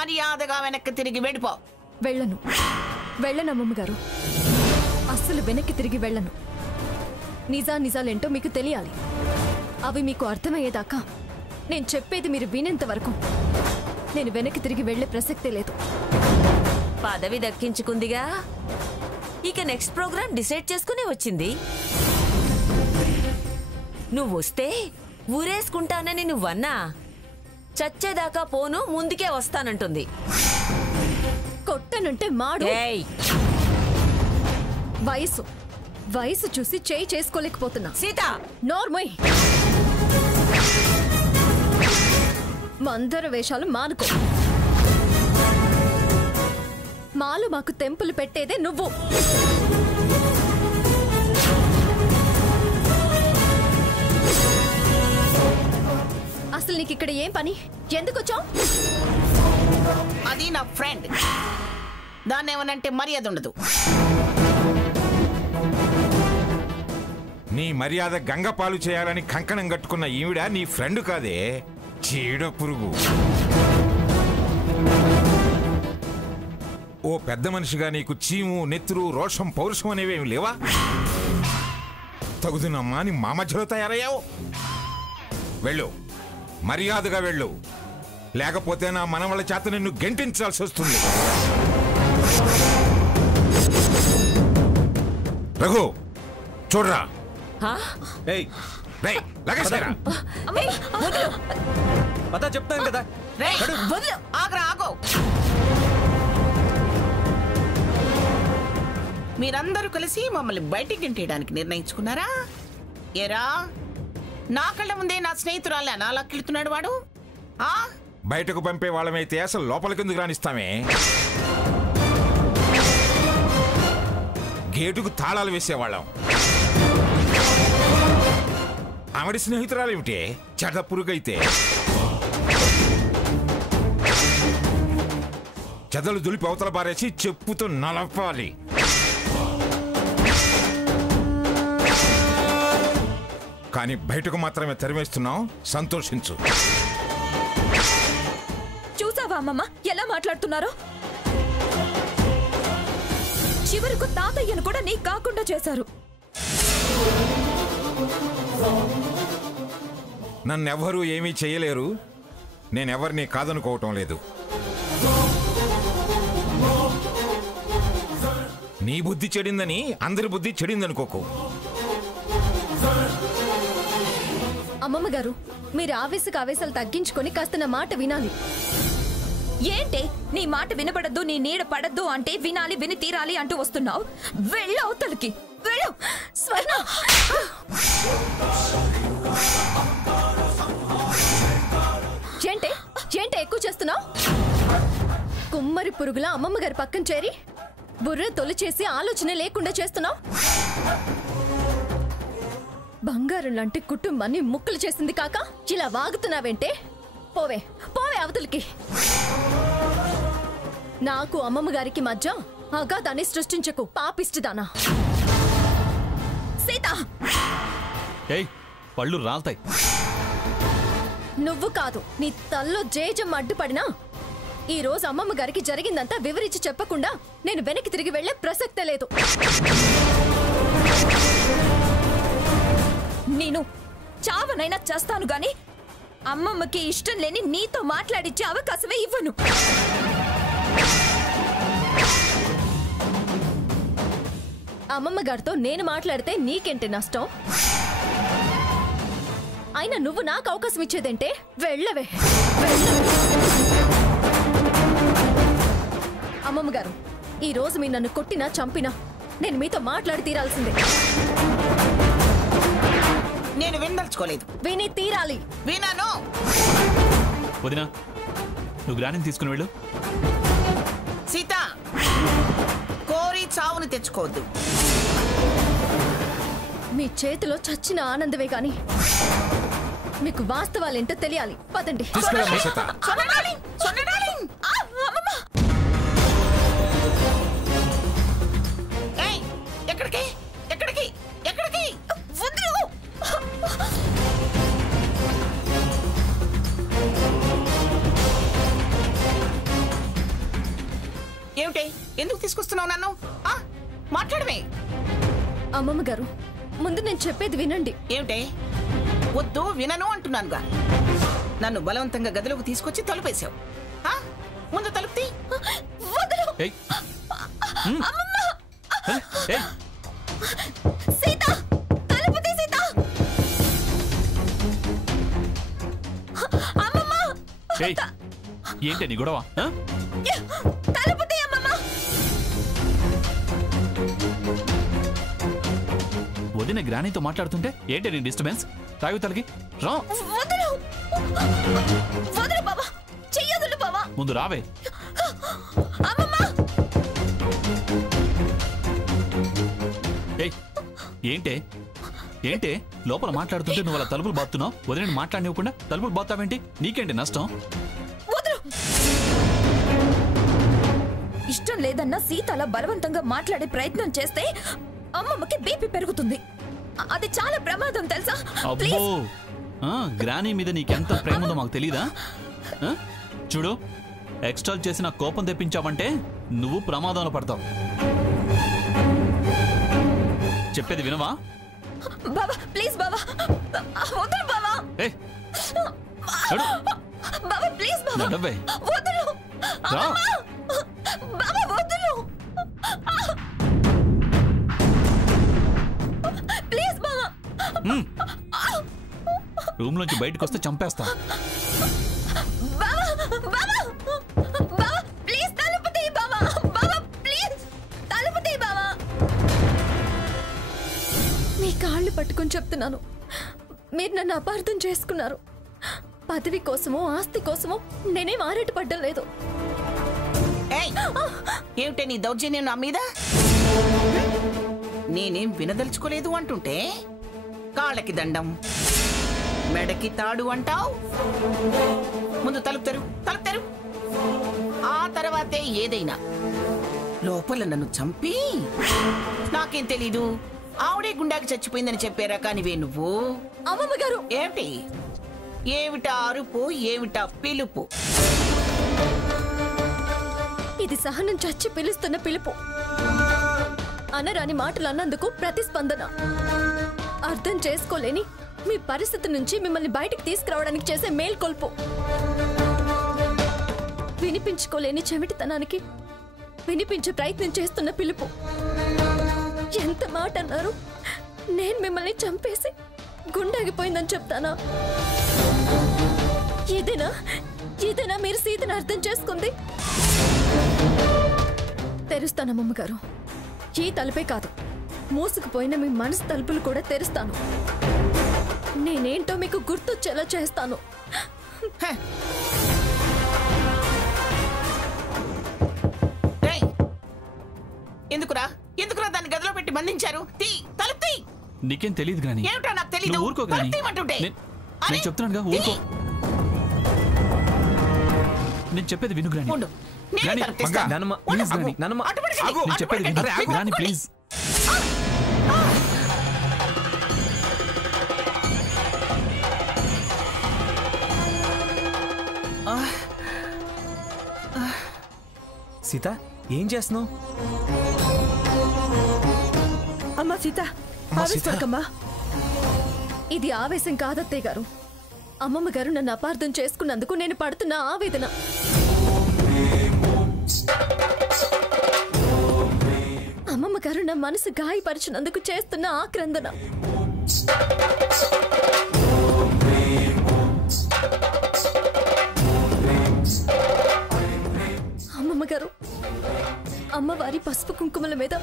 మర్యాదగా వెనక్కి తిరిగి వెళ్ళిపో. వెళ్ళను వెళ్ళను అమ్మమ్మ గారు, అస్సలు వెనక్కి తిరిగి వెళ్ళను. నిజాలేంటో మీకు తెలియాలి. అవి మీకు అర్థమయ్యేదాకా నేను చెప్పేది మీరు వినేంత వరకు నేను వెనక్కి తిరిగి వెళ్లే ప్రసక్తే లేదు. పదవి దక్కించుకుందిగా, ఇక నెక్స్ట్ ప్రోగ్రామ్ డిసైడ్ చేసుకునే వచ్చింది. నువ్వు వస్తే ఊరేసుకుంటానని నువ్వన్నా చచ్చేదాకా పోను, ముందుకే వస్తానంటుంది. కొట్టనంటే మాడు. వయసు చూసి చేయి చేసుకోలేకపోతున్నా. సీత నోర్మోయ్, మందర వేషాలు మానుకో. మాలు మాకు తెంపులు పెట్టేదే నువ్వు. అసలు నీకు ఇక్కడ ఏం పని? ఎందుకు వచ్చావు? అది నా ఫ్రెండ్, దాన్ని ఏమనంటే మర్యాద ఉండదు. నీ మర్యాద గంగపాలు చేయాలని కంకణం కట్టుకున్న ఈవిడ నీ ఫ్రెండ్ కాదే, చీడ పురుగు. ఓ పెద్ద మనిషిగా నీకు చీము, నెత్తురు, రోషం, పౌరుషం అనేవేమి లేవా? తగుదునమ్మా అని మా మధ్యలో తయారయ్యావు. వెళ్ళు, మర్యాదగా వెళ్ళు, లేకపోతే నా మనవళ్ళ చేత నిన్ను గెంటించాల్సి వస్తుంది. రఘు చూడరా. చెప్తాను కదా. ఆగో, మీరందరూ కలిసి మమ్మల్ని బయటికి గెంటేయడానికి నిర్ణయించుకున్నారా? ఏరా, నా కళ్ళ ముందే నా స్నేహితురాలే అనాలకెళ్తున్నాడు వాడు. బయటకు పంపే వాళ్ళమైతే అసలు లోపలికెందుకు రానిస్తామే? గేటుకు తాళాలు వేసేవాళ్ళం. ఆవిడ స్నేహితురాలు ఏమిటే చెడ్డ పురుగైతే? చెదలు దులిపి అవతల పారేసి చెప్పుతో నలపాలి. కానీ బయటకు మాత్రమే తరిమేస్తున్నాం, సంతోషించు. చూసావా అమ్మమ్మ ఎలా మాట్లాడుతున్నారో? చివరకు తాతయ్యను కూడా నీ కాకుండా చేశారు. నన్నెవ్వరూ ఏమీ చేయలేరు, నేనెవరిని కాదనుకోవటం లేదు. నీ బుద్ధి చెడిందని అందరి బుద్ధి చెడిందనుకోకు. అమ్మమ్మ గారు, మీరు ఆవేశాలు తగ్గించుకొని కాస్త నా మాట వినాలి. ఏంటి నీ మాట వినపడద్దు, నీ నీడ పడద్దు అంటే వినాలి, విని తీరాలి అంటూ వస్తున్నావు. వెళ్ళు అవతలికి, వెళ్ళు. స్వర్ణ, ఏంటే ఎక్కువ చేస్తున్నావు? కుమ్మరి పురుగుల అమ్మమ్మ గారి పక్కన చేరి బుర్ర తొలిచేసి ఆలోచన లేకుండా చేస్తున్నావు. బంగారం లాంటి కుటుంబాన్ని ముక్కలు చేసింది కాక ఇలా వాగుతున్నావేంటే? పోవే అవతలికి. నాకు అమ్మమ్మ గారికి మధ్య అగాధాన్ని సృష్టించకు, పాపిష్టిదానా. సీత, పళ్ళు రాల్తాయి. నువ్వు కాదు, నీ తల్లో జేజం అడ్డుపడినా ఈ రోజు అమ్మమ్మ గారికి జరిగిందంతా వివరించి చెప్పకుండా నేను వెనక్కి తిరిగి వెళ్లే ప్రసక్తే లేదు. నేను చావనైనా చేస్తాను గాని అమ్మమ్మకి ఇష్టం లేని నీతో మాట్లాడించే అవకాశమే ఇవ్వను. అమ్మమ్మ గారితో నేను మాట్లాడితే నీకేంటి నష్టం? అయినా నువ్వు నాకు అవకాశం ఇచ్చేదంటే వెళ్ళవే. అమ్మమ్మ గారు, ఈ రోజు మీరు నన్ను కొట్టినా చంపినా నేను మీతో మాట్లాడి తీరాల్సిందే. నేను వినదలుచుకోలేదు. విని తీరాలి. వినాను. వదినా, నువ్వు గ్రాని తీసుకుని వెళ్ళు. సీత, కోరి చావును తెచ్చుకోవద్దు. మీ చేతిలో చచ్చిన ఆనందమే గాని మీకు వాస్తవాలేంటో తెలియాలి. పదండి. ఎక్కడికి ఎక్కడికి ఎక్కడికి? ఏమిటి? ఎందుకు తీసుకొస్తున్నావు నన్ను? మాట్లాడమే. అమ్మమ్మ గారు, ముందు నేను చెప్పేది వినండి. ఏమిటే? వద్దు, వినను అంటున్నానుగా. నన్ను బలవంతంగా గదిలోకి తీసుకొచ్చి తలుపేశావు. ముందు తలుపు తీ. ఏయ్. ఏయ్. సీత, తలుపు తీ సీత. అమ్మమ్మ. ఏయ్, ఏంటి నీ గొడవ? తలుపు తీ అమ్మమ్మ. వదిన గ్రానీతో మాట్లాడుతుంటే ఏంటి నీ డిస్టర్బెన్స్? తాగుతలకి రా. వదలు. వదలు బావా. చెయ్యొదలు బావా. ముందు రావే. అమ్మమ్మ. ఏయ్, ఏంటే ఏంటే లోపల మాట్లాడుతుంటే నువ్వు అలా తలుపులు బాతున్నావు? వదిలేని మాట్లాడివ్వకుండా తలుపులు బాతావేంటి? నీకేంటి నష్టం? ఇష్టం లేదన్నా సీత అలా బలవంతంగా మాట్లాడే ప్రయత్నం చేస్తే అమ్మమ్మకి బీపీ పెరుగుతుంది. అది చాలా ప్రమాదం తెలుసా? అబ్బో, గ్రానీ మీద నీకెంత ప్రేమ ఉందో మాకు తెలీదా? చూడు, ఎక్స్ట్రాల్ చేసిన కోపం తెప్పించావంటే నువ్వు ప్రమాదంలో పడతావు. చెప్పేది వినవా? బావా ప్లీజ్ బావా, వదలు బావా. బావా ప్లీజ్ బావా, నడవే. వదలు బావా, వదలు ప్లీజ్ బావా. రూమ్ లోంచి బయటకు వస్తే చంపేస్తా. బావా బావా బావా ప్లీజ్ తలుపు తీ బావా. బావా ప్లీజ్ తలుపు తీ బావా. మీ కాళ్ళు పట్టుకొని చెప్తున్నాను, మీరు నన్ను అపార్థం చేసుకున్నారు. పదవి కోసమో ఆస్తి కోసమో నేనేం ఆరేటు పడ్డం లేదు. ఏమిటే నీ దౌర్జన్యం నా మీద? నేనేం వినదలుచుకోలేదు అంటుంటే కాళ్ళకి దండం, మెడకి తాడు అంటావు. ముందు తలుపు తెరు, తలుపు తెరు. ఆ తర్వాతే ఏదైనా. లోపల నన్ను చంపి నాకేం తెలీదు, ఆవిడే గుండాకి చచ్చిపోయిందని చెప్పారా కానివే నువ్వు? అమ్మమ్మ గారు. ఏమిటి? ఏమిటా అరుపు, ఏమిటా పిలుపు? ఇది సహనం చచ్చి పిలుస్తున్న పిలుపు. అనరాని మాటలు అన్నందుకు ప్రతిస్పందన. అర్థం చేసుకోలేని మీ పరిస్థితి నుంచి మిమ్మల్ని బయటికి తీసుకురావడానికి చేసే మేల్కొల్పు. వినిపించుకోలేని చెవిటితనానికి వినిపించే ప్రయత్నం చేస్తున్న పిలుపు. ఎంత మాట అన్నారు? నేను మిమ్మల్ని చంపేసి గుండాగిపోయిందని చెప్తానా? ఇదేనా మీరు సీతను అర్థం చేసుకుంది? తెరుస్తానమ్మమ్మ గారు. ఈ తలుపే కాదు, మూసుకుపోయిన మీ మనసు తలుపులు కూడా తెరుస్తాను. నేనేంటో మీకు గుర్తొచ్చేలా చేస్తాను. ఎందుకురా ఎందుకురా దాన్ని గదిలో పెట్టి బంధించారు? తీ, తలుపు తీ. నీకేం తెలియదు గ్రానీ. ఏమిటో నాకు తెలీదు. ఊరుకో గ్రానీ. నేను చెప్తున్నానుగా, ఊరుకో. నేను చెప్పేది విను గ్రానీ. నేను చెప్పేది విను గ్రానీ, ప్లీజ్. సీత, ఏం చేస్తున్నావు? అమ్మా సీత, ఆవేశపడకమ్మా. ఇది ఆవేశం కాదత్తయ్య గారు. అమ్మమ్మ గారు నన్ను అపార్థం చేసుకున్నందుకు నేను పడుతున్న ఆవేదన. అమ్మమ్మ గారు నా మనసు గాయపరిచినందుకు చేస్తున్న ఆక్రందన. అమ్మమ్మ గారు, అమ్మవారి పసుపు కుంకుమల మీద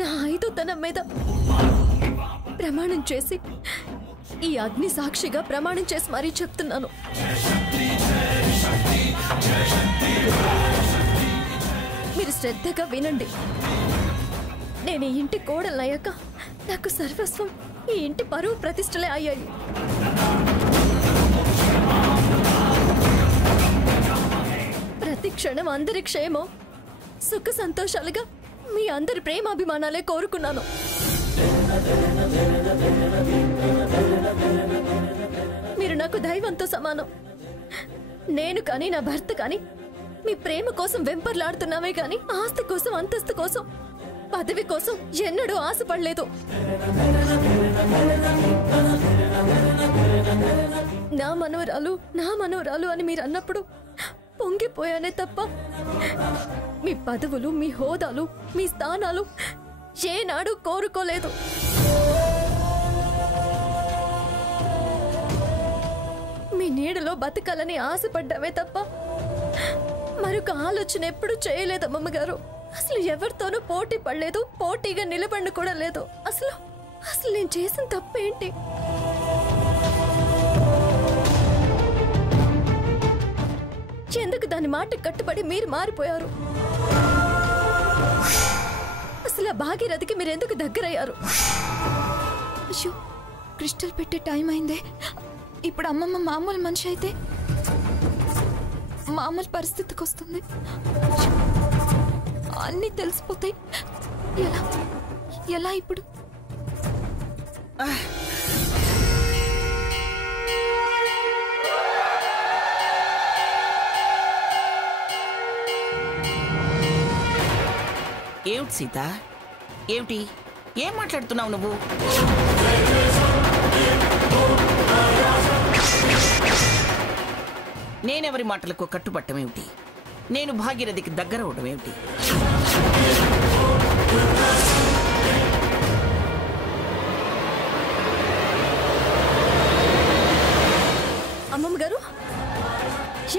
నా 5వ తనం మీద ప్రమాణం చేసి, ఈ అగ్ని సాక్షిగా ప్రమాణం చేసి మరీ చెప్తున్నాను. మీరు శ్రద్ధగా వినండి. నేను ఈ ఇంటి కోడలయ్యాక నాకు సర్వస్వం ఈ ఇంటి పరువు ప్రతిష్టలే అయ్యాయి. ప్రతి క్షణం అందరి క్షేమం, సుఖ సంతోషాలుగా మీ అందరి ప్రేమాభిమానాలే కోరుకున్నాను. మీరు నాకు దైవంతో సమానం. నేను కానీ నా భర్త కానీ మీ ప్రేమ కోసం వెంపర్లాడుతున్నామే కానీ ఆస్తి కోసం, అంతస్తు కోసం, పదవి కోసం ఎన్నడూ ఆశపడలేదు. నా మనవరాలు అని మీరు అన్నప్పుడు పొంగిపోయానే తప్ప మీ పదవులు, మీ హోదాలు, మీ స్థానాలు ఏనాడు కోరుకోలేదు. మీ నీడలో బతకాలని ఆశపడ్డామే తప్ప మరొక ఆలోచన ఎప్పుడు చేయలేదు అమ్మమ్మగారు. అసలు ఎవరితోనూ పోటీ పడలేదు, పోటీగా నిలబడి కూడా లేదు. అసలు నేను చేసిన తప్పేంటి? ఎందుకు దాని మాట కట్టుబడి మీరు మారిపోయారు? అసలు ఆ భాగీరథికి మీరు ఎందుకు దగ్గరయ్యారు? అయ్యో, క్రిస్టల్ పెట్టే టైం అయిందే. ఇప్పుడు అమ్మమ్మ మామూలు మనిషి అయితే మామూలు పరిస్థితికి వస్తుంది. అన్నీ తెలిసిపోతాయి. ఎలా ఇప్పుడు? ఏమిటి సీత, ఏమిటి, ఏం మాట్లాడుతున్నావు నువ్వు? నేనెవరి మాటలకు కట్టుబట్టమేమిటి? నేను భాగీరథికి దగ్గర అవడం ఏమిటి? అమ్మమ్మ గారు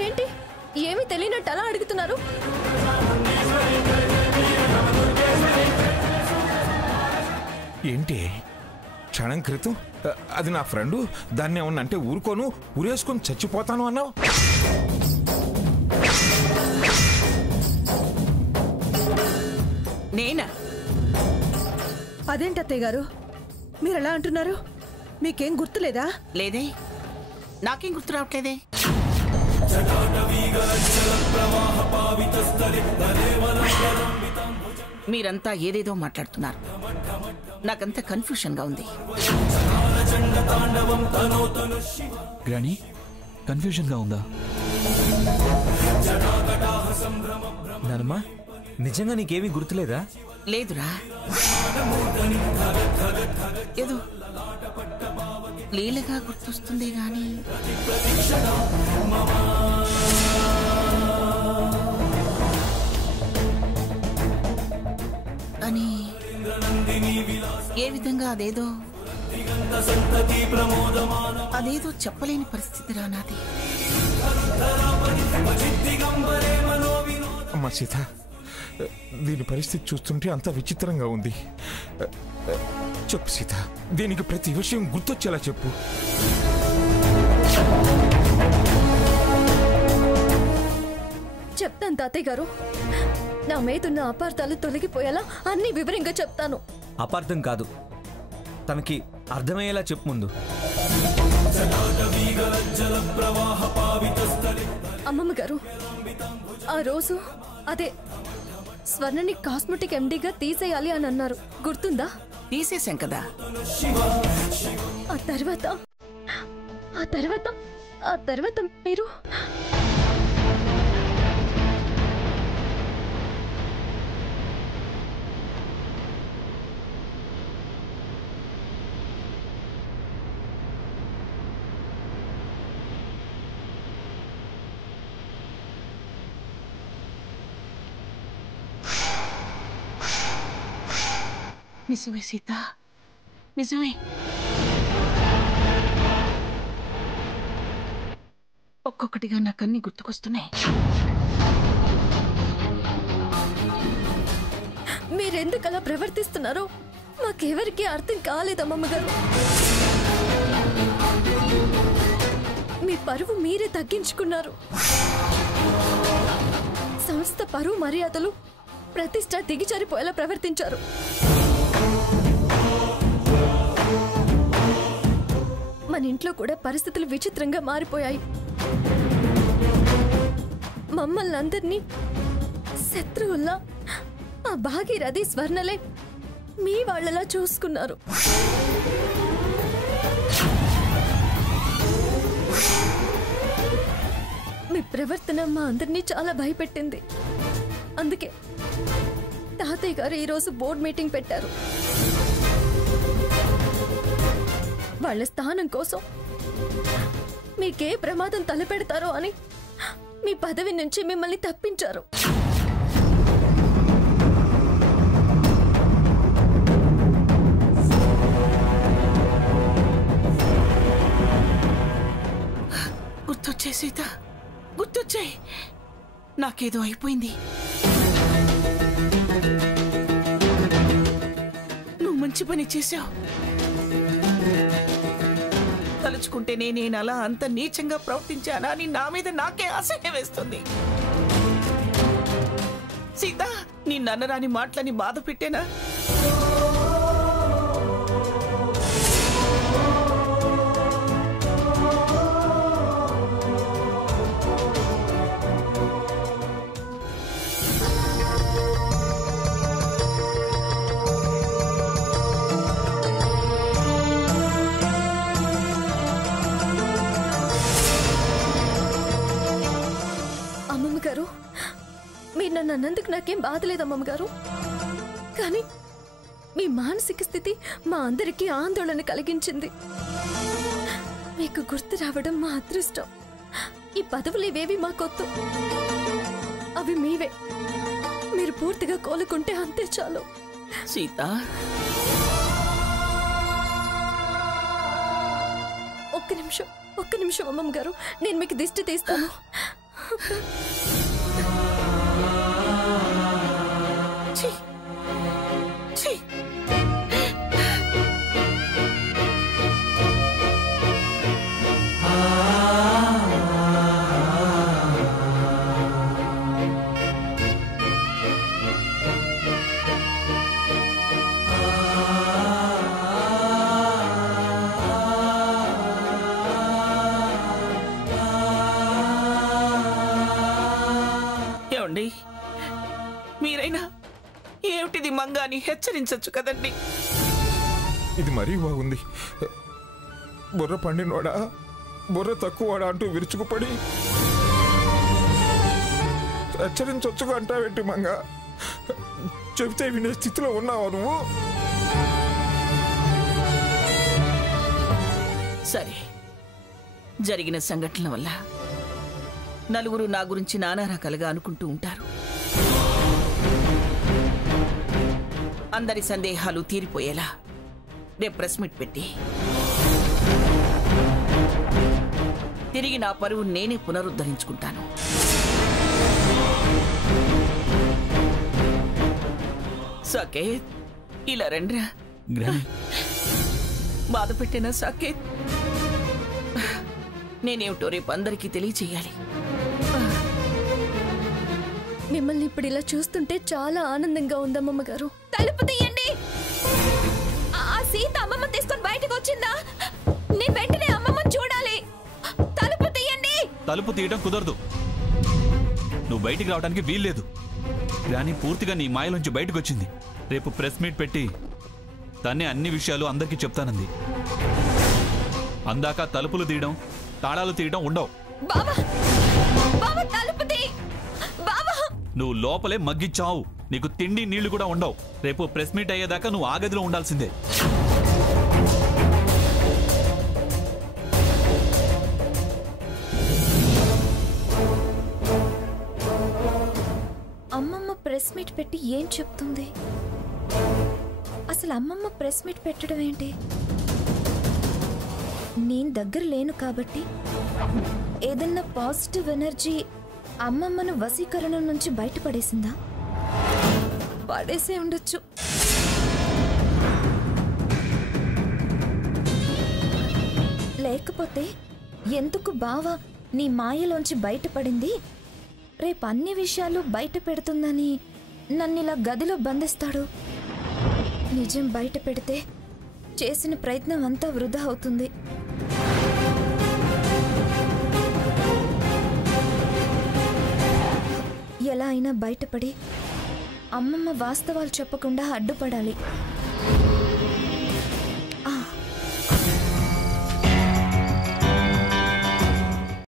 ఏంటి ఏమీ తెలియనట్టు అలా అడుగుతున్నారు? ఏంటి క్షణం క్రితం అది నా ఫ్రెండు, దాన్ని ఏమన్నా అంటే ఊరుకోను, ఊరేసుకొని చచ్చిపోతాను అన్నావు. నేనా? అదేంటి అత్తయ్య గారు మీరు ఎలా అంటున్నారు? మీకేం గుర్తులేదా? లేదే, నాకేం గుర్తు రావట్లేదే. మీరంతా ఏదేదో మాట్లాడుతున్నారు. నాకంతా కన్ఫ్యూషన్ గా ఉంది. గ్రానీ, కన్ఫ్యూజన్ గా ఉందా? నానమ్మా, నిజంగా నీకేమీ గుర్తులేదా? లేదురా, ఏదో లీలగా గుర్తొస్తుంది గాని అని ఏ విధంగా అదేదో చెప్పలేని పరిస్థితి రానాది. అమ్మా సీత, దీని పరిస్థితి చూస్తుంటే అంత విచిత్రంగా ఉంది. చెప్పు సీత, దీనికి ప్రతి విషయం గుర్తొచ్చేలా చెప్పు. చెప్తాను తాతయ్య గారు. నా మీదున్న అపార్థాలు తొలగిపోయేలా అన్ని వివరంగా చెప్తాను. అపార్థం కాదు, తనకి అర్థమయ్యేలా చెప్పు ముందు. అమ్మమ్మ గారు, ఆ రోజు అదే స్వర్ణని కాస్మెటిక్ ఎండీగా తీసేయాలి అని అన్నారు, గుర్తుందా? తీసేశాం కదా. ఆ తర్వాత మీరు నిజమే సీత, నిజమే. ఒక్కొక్కటిగా నాకన్నీ గుర్తుకొస్తున్నాయి. మీరెందుకు అలా ప్రవర్తిస్తున్నారో మాకెవరికి అర్థం కాలేదమ్మమ్మ గారు. మీ పరువు మీరే తగ్గించుకున్నారు. సంస్థ పరువు మర్యాదలు ప్రతిష్ట దిగిజారిపోయేలా ప్రవర్తించారు. మన ఇంట్లో కూడా పరిస్థితులు విచిత్రంగా మారిపోయాయి. మమ్మల్ని అందరినీ శత్రువుల్లా ఆ భాగీరథి స్వర్ణలే మీ వాళ్ళలా చూసుకున్నారు. మీ ప్రవర్తన మా అందరినీ చాలా భయపెట్టింది. అందుకే తాతయ్య గారు ఈరోజు బోర్డు మీటింగ్ పెట్టారు. వాళ్ళ స్థానం కోసం మీకే ప్రమాదం తలపెడతారో అని మీ పదవి నుంచి మిమ్మల్ని తప్పించారు. గుర్తొచ్చే సీత, గుర్తొచ్చాయి. నాకేదో అయిపోయింది. నువ్వు మంచి పని చేశావు. తలుచుకుంటేనే నేను అలా అంత నీచంగా ప్రవర్తించానా అని నా మీద నాకే అసహ్యం వేస్తుంది. సీత, నీ నన్నరాని మాటలని బాధ పెట్టేనా? అమ్మగారు, మీరు నన్ను అన్నందుకు నాకేం బాధలేదు అమ్మగారు. కానీ మీ మానసిక స్థితి మా అందరికీ ఆందోళన కలిగించింది. మీకు గుర్తు రావడం మా అదృష్టం. ఈ పదవులు ఇవేవి మాకొద్దు, అవి మీవే. మీరు పూర్తిగా కోలుకుంటే అంతే చాలు. సీత, ఒక్క నిమిషం అమ్మమ్మ గారు, నేను మీకు దిష్టి తీస్తాను. మీరైనా ఏమిటిది మంగా అని హెచ్చరించచ్చు కదండి. ఇది మరీ బాగుంది. బుర్ర పండినోడా, బుర్ర తక్కువడా అంటూ విరుచుకుపడి హెచ్చరించొచ్చుగా అంటావేంటి మంగా? చెబితే వినే స్థితిలో ఉన్నావు నువ్వు? సరే, జరిగిన సంఘటనల వల్ల నలుగురు నా గురించి నానా రకాలుగా అనుకుంటూ ఉంటారు. అందరి సందేహాలు తీరిపోయేలా రేపు ప్రెస్ మీట్ పెట్టి తిరిగి నా పరువు నేనే పునరుద్ధరించుకుంటాను. సాకేత్, ఇలా రండ్రా. బాధ పెట్టినా సాకేత్, నేనేమిటో రేపు అందరికీ తెలియచేయాలి. మిమ్మల్ని ఇప్పుడు ఇలా చూస్తుంటే చాలా ఆనందంగా ఉందమ్మమ్మ గారు. తలుపు తీయండి. ఆ సీత అమ్మమ్మ తీసుకొని బయటకు వచ్చిందా? నేను వెంటనే అమ్మమ్మని చూడాలి. తలుపు తీయండి. తలుపు తీయడం కుదరదు. నువ్వు బయటికి రావడానికి వీల్లేదు. గ్రాని పూర్తిగా నీ మాయలోంచి బయటకు వచ్చింది. రేపు ప్రెస్ మీట్ పెట్టి తనే అన్ని విషయాలు అందరికీ చెప్తానంది. అందాక తలుపులు తీయడం, తాళాలు తీయడం ఉండవు. బాబా, బాబా తలుపు తీ. బాబా, నువ్వు లోపలే మగ్గిచ్చావు. నీకు తిండి నీళ్లు కూడా ఉండవు. రేపు ప్రెస్ మీట్ అయ్యేదాకా నువ్వు ఆ గదిలో ఉండాల్సిందే. అమ్మమ్మ ప్రెస్ మీట్ పెట్టి ఏం చెప్తుంది? అసలు అమ్మమ్మ ప్రెస్ మీట్ పెట్టడం ఏంటి? నేను దగ్గర లేను కాబట్టి ఏదన్నా పాజిటివ్ ఎనర్జీ అమ్మమ్మను వశీకరణం నుంచి బయటపడేసిందా? పడేసే ఉండొచ్చు. లేకపోతే ఎందుకు బావ నీ మాయలోంచి బయటపడింది, రేపు అన్ని విషయాలు బయట పెడుతుందని నన్నిలా గదిలో బంధిస్తాడు? నిజం బయట పెడితే చేసిన ప్రయత్నం అంతా వృధా అవుతుంది. ఎలా అయినా బయటపడి అమ్మమ్మ వాస్తవాలు చెప్పకుండా అడ్డుపడాలి.